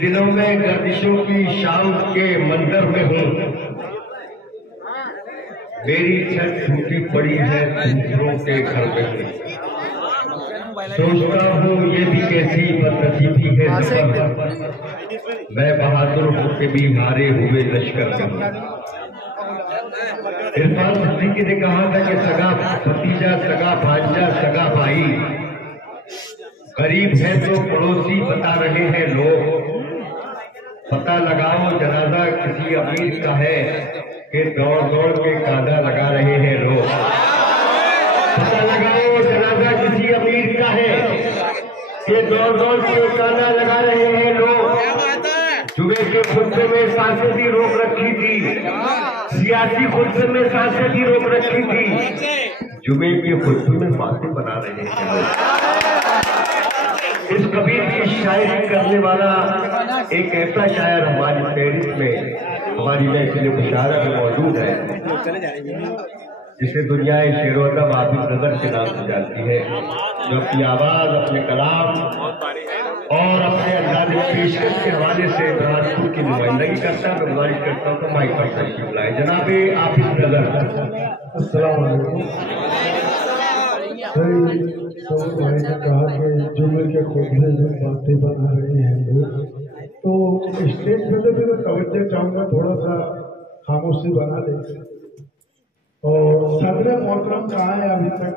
दिनों में गर्दिशों की शाम के मंदिर में हूँ। मेरी छत टूटी पड़ी है दूसरों के घर में हूँ। सोचता हूँ ये भी कैसी बदनसीबी है सफर, मैं बहादुर होके भी हारे हुए लश्कर में हूँ। इरफान सिद्दीकी ने कहा था कि सगा भतीजा, सगा भांजा, सगा भाई, गरीब है तो पड़ोसी बता रहे हैं लोग। पता लगाओ जनाजा किसी अमीर का है कि दौड़ दौड़ के कांधा लगा रहे हैं लोग। पता लगाओ जनाजा किसी अमीर का है कि दौड़ दौड़ के कांधा लगा रहे हैं लोग। जुमे के खुतबे में सांसें भी रोक रखी थी, सियासी खुतबे में सांसें भी रोक रखी थी, जुमे के खुतबे में फांसी बना रहे हैं लोग। इस कबीर की शायरी करने वाला एक ऐसा शायर हमारी पेरिस में, हमारी महफिल मुशायरा में मौजूद है, जिसे दुनिया शेरो अदब आबिद नजर के नाम से जानती है, जो अपनी आवाज, अपने कलाम और अपने अंदाज पेशकश के हवाले से बहादुर की नुमाइंदगी करता है। मैं गुजारिश करता हूँ तो माइक पर तशरीफ बुलाए जनाबे आबिद नजर। अस्सलाम वालेकुम। भाई ने कहा कि जुमे के खुतबे में बातें बना रहे हैं लोग, तो स्टेज पे तो मैं तवज्जो चाहूँगा, थोड़ा सा खामोशी बना ले। और सदर मोहतरम कहाँ है अभी तक?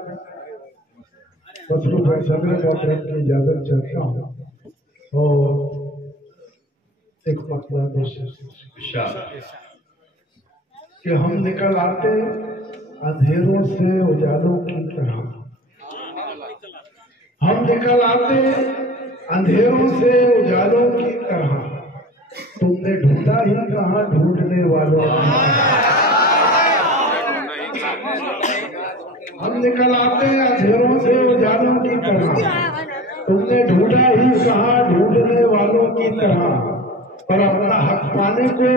मसरूफ है, सदर मोहतरम की इजाजत चाहता हूँ और एक मतला कि हम निकल आते अंधेरों से उजालों की तरह, हम निकल आते अंधेरों से उजालों की तरह, तुमने ढूंढा ही कहाँ ढूंढने वालों। हम निकल आते अंधेरों से उजालों की तरह, तुमने ढूंढा ही कहाँ ढूंढने वालों की तरह, पर अपना हक पाने को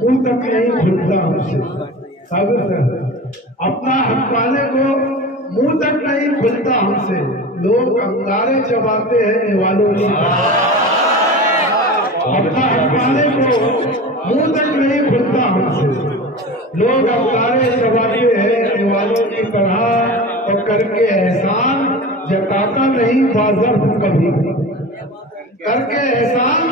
मुंह तक नहीं खुलता हमसे। अपना हक पाने को मुंह तक नहीं खुलता हमसे, लोग अंगारे चबाते हैं निवालों की तरह। अपना हक पाने को मुंह तक नहीं खुलता हमसे, लोग अंगारे चबाते हैं निवालों की तरह, और करके एहसान जताता नहीं बाज़र्फ कभी, करके एहसान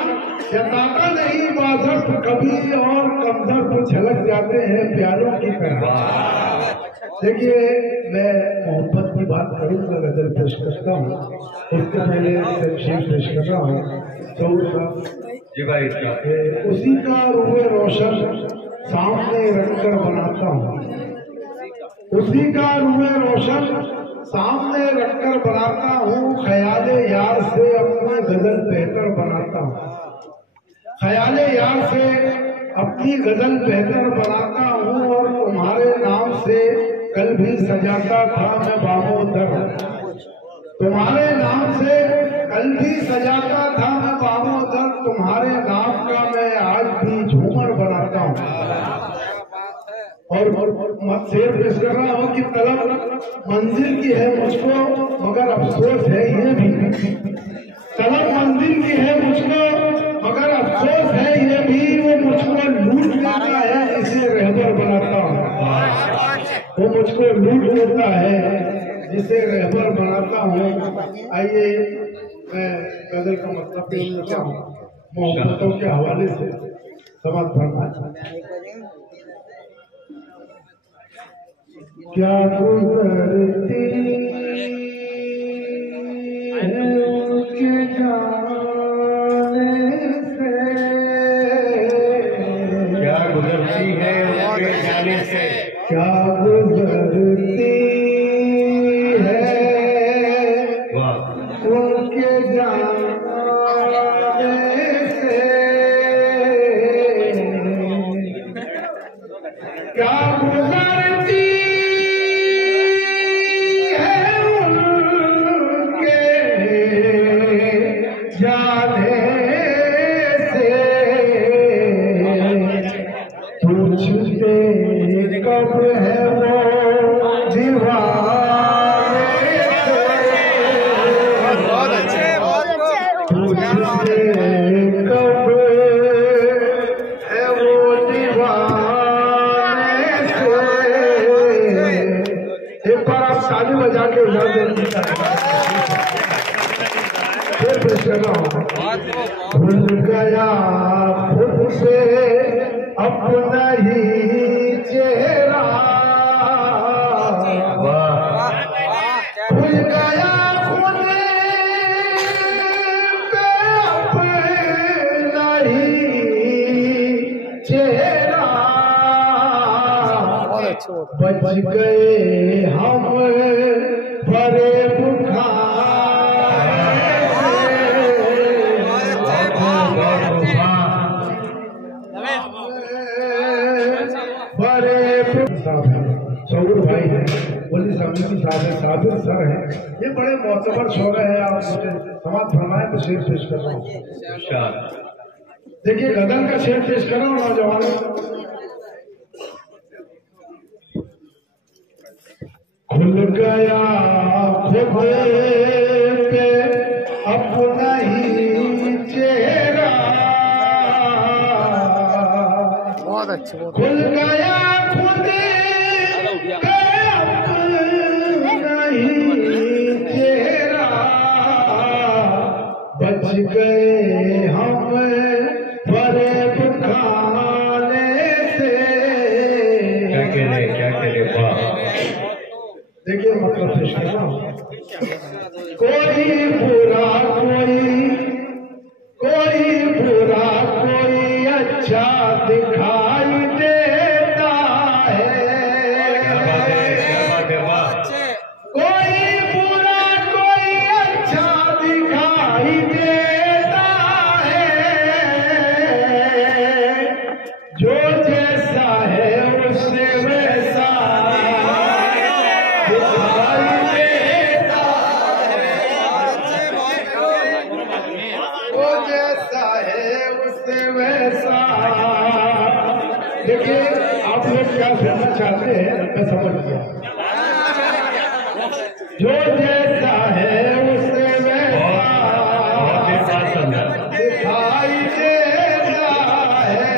जताता नहीं बाज़र्फ कभी, और कमज़र्फ छलक जाते हैं प्यालों की तरह। देखिए, मैं मोहब्बत की बात करूंगा, गजल पेश करता हूँ, उसके पहले तशरीफ पेश कर रहा हूँ। उसी का रूहे रोशन सामने रखकर बनाता हूँ, उसी का रूहे रोशन सामने रखकर बनाता हूँ, ख्याले यार से अपनी गजल बेहतर बनाता हूँ, ख्याले यार से अपनी गजल बेहतर बनाता हूँ, और तुम्हारे नाम से कल भी सजाता था मैं बामो दर, तुम्हारे नाम से कल भी सजाता था मैं बामो दर, तुम्हारे नाम का मैं आज भी झूमर बनाता हूँ। और शेर पेश कर रहा हूँ कि तलब मंजिल की है मुझको मगर अफसोस है ये भी, तलब मंजिल की है मुझको मगर अफसोस है ये भी, वो मुझको लूट लेता है इसे रहबर बनाता हूँ, वो मुझको लूट लेता है जिसे रहबर बनाता हूँ। आइए मैं गजल का मतलब पेश करता हूँ मोहब्बतों के हवाले से, समाज फरमा। क्या गुजरती है उनके जाने से, क्या गुजरती है उनके जाने से, क्या गुजरती है उनके जाने से, क्या गुजरती जाने से, पूछते कब है वो दीवाने से, बहुत अच्छे, बहुत पूछते कब शेर पेश कर रहा हूँ। भूल गया खुद से अपना ही चेहरा, भूल गया खुद से अपना ही चेहरा, बच गए हम बड़े सौगुर भाई है, बोली समिति साबिर सर है, ये बड़े मोतबर शोर है। आप मुझे समाज फरमाए तो शेर पेश कर रहा हूँ। देखिए गजल का शेर पेश कर रहा हूँ नौजवानों। खुल गया खुद पे अपना ही चेहरा, बहुत अच्छे खुल गया खुद पे अपना ही चेहरा, बच गए हम फरेब खाने से। क्या कह रहे वाह। देखिए मतलब पेश कर रहा हूँ। कोई बुरा कोई अच्छा दिखाई देता है, क्या बात है वाह। कोई बुरा कोई अच्छा दिखाई देता है, जो जैसा है उससे वैसा दिखाई देता है, वो जैसा है उससे वैसा। देखिए आप लोग क्या सुनना चाहते हैं मैं समझ गया। जो जैसा है उससे वैसा दिखाई देता है,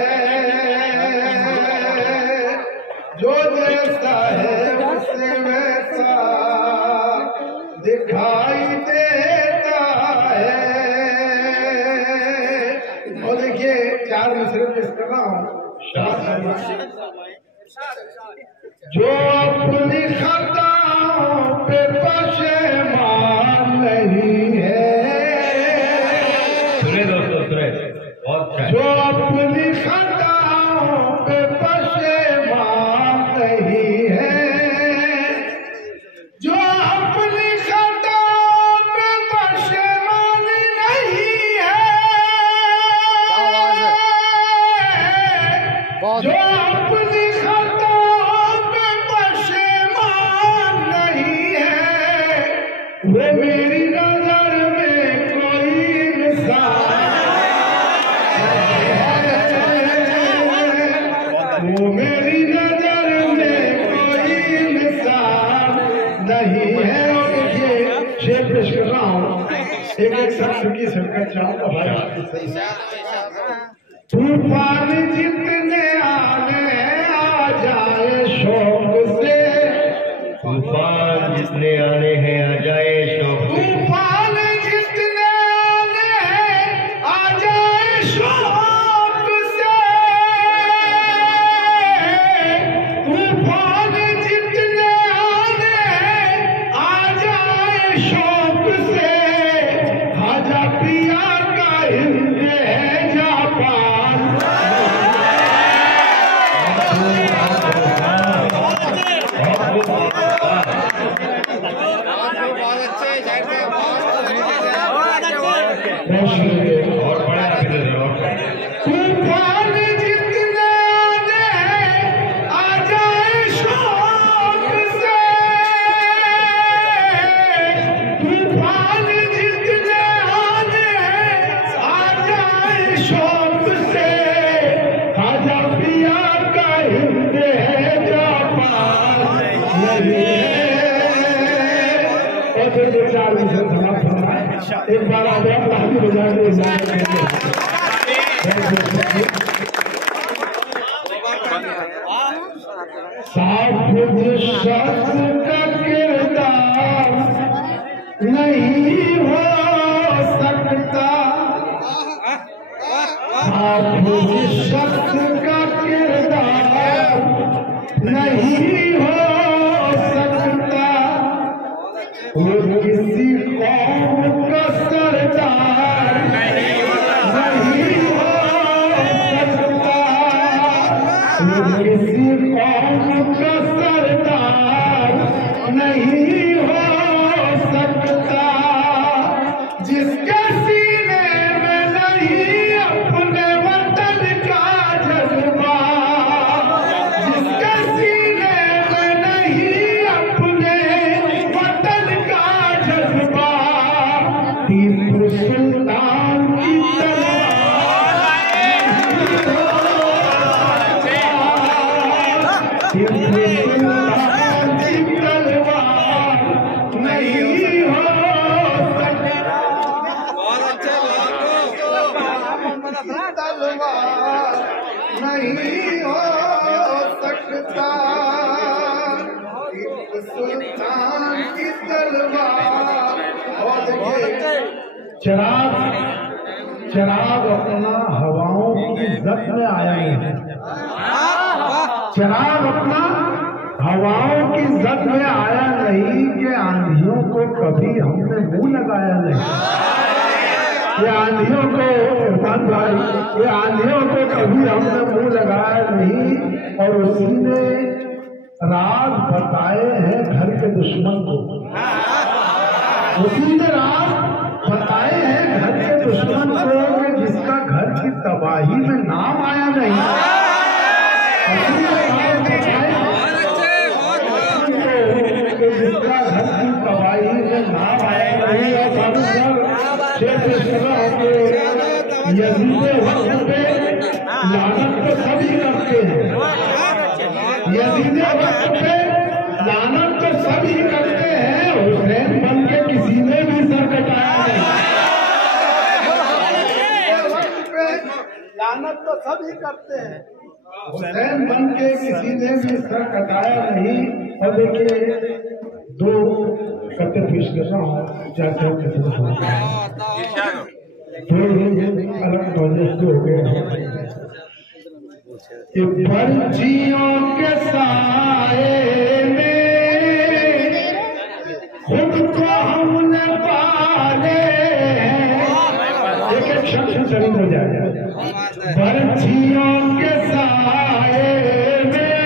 जो जैसा है उससे वैसा दिखाई देता है। और देखिए चार मिसरे पेश कर रहा हूँ। जो अपनी खताओं पे पशेमान नहीं है, सुने दोस्तों सुने बहुत अच्छा जो अपनी खताओं पे पशेमान नहीं है, जो अपनी खताओं पे पशेमान नहीं है, जो अपनी खताओं पे पशेमान नहीं है, वो मेरी नजर में कोई इंसान, वो मेरी नजर में कोई इंसान नहीं है। और देखिए शेर पेश कर रहा हूँ। एक शख्स की संकट चाहूंगा भाई, तूफान जितने आने आ जाए शौक से, तूफान जितने आने हैं आ जाए शौक से, तूफान जितने आने हैं आ जाए शौक से, तूफान जितने आने हैं आ जाए शौक से, खाजा पिया का हिंद है जापान, और बड़ा तूफान जितने आने आ जाए शौक से, तूफान जितने आने आ जाए शौक से, खाजा पिया का हिंद है जापान नहीं है। और फिर जो चार विषय समाप्त होना है, एक बार आप लाठी बजा के साफुज शख्स का किरदार नहीं हो सकता, जिसके सीने में नहीं अपने वतन का जज्बा, जिसके सीने में नहीं अपने वतन का जज्बा, टीपू सुल्तान की नहीं हो सकता, टीपू सुल्तान की तलवार। और देखिए चिराग अपना हवाओं की इज्जत में आया नहीं है। चिराग अपना हवाओं की इज्जत में आया नहीं कि आंधियों को कभी हमने मुंह लगाया नहीं। ये आंधियों को भाई, ये आंधियों को कभी हमने मुंह लगाया नहीं। और उसी ने राज बताए हैं घर के दुश्मन को, उसी ने राज बताए हैं घर के दुश्मन को कि जिसका घर की तबाही में नाम आया नहीं। जिसका घर की तबाही में नाम आया नहीं। यजीदे वक्त पे लानत तो सभी करते हैं, यजीदे वक्त पे लानत तो सभी करते हैं। हुसैन बन के किसी ने भी सर कटाया नहीं। वक्त पे लानत तो सभी करते हैं, हुसैन बन के किसी ने भी सर कटाया नहीं। और देखिए दो कते पेश कर रहा हूँ, चार अलग प्रोजेक्ट हो गए। पर्चियों के साए में खुद को हमने पाले, एक एक शब्द शरीर हो जाएगा। पर्चियों के साए में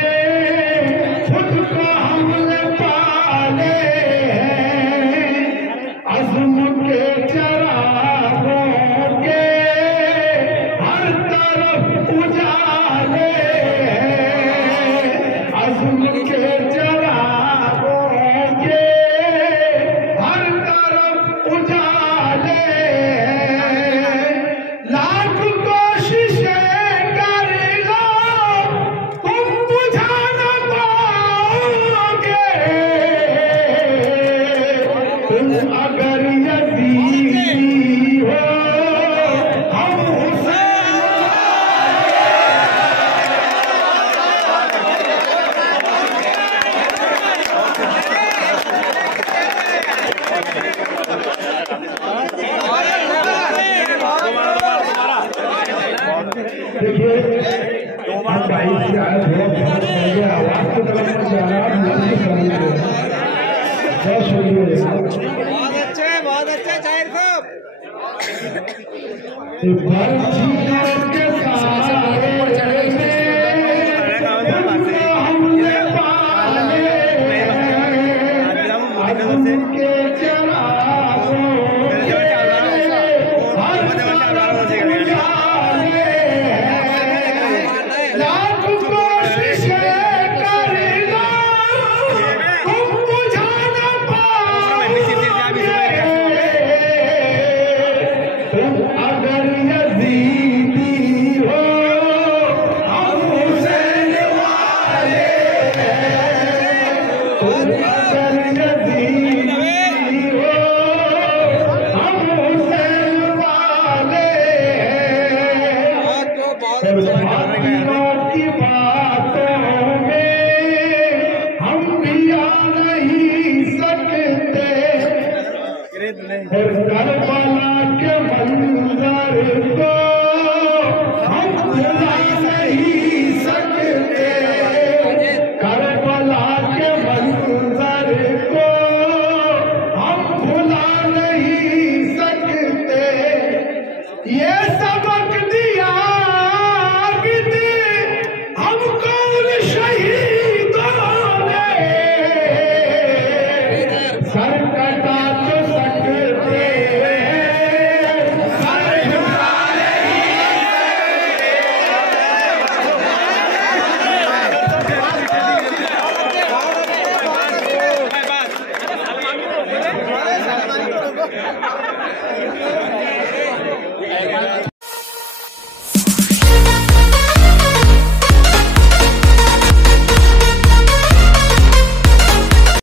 खुद को हमने पाले, अज़्म के चरागों के हर तरफ उजाले, अज़्म के चरागों के हर तरफ उजाले। लाख कोशिशें कर लो तुम बुझा न पाओगे, तुम अगर यजीदी हो हम देखिए हम भाई से आए थे, आवाज की तरफ में जा रहा है। बहुत शुक्रिया, बहुत अच्छे जाहिर साहब। अगर यजीद साहब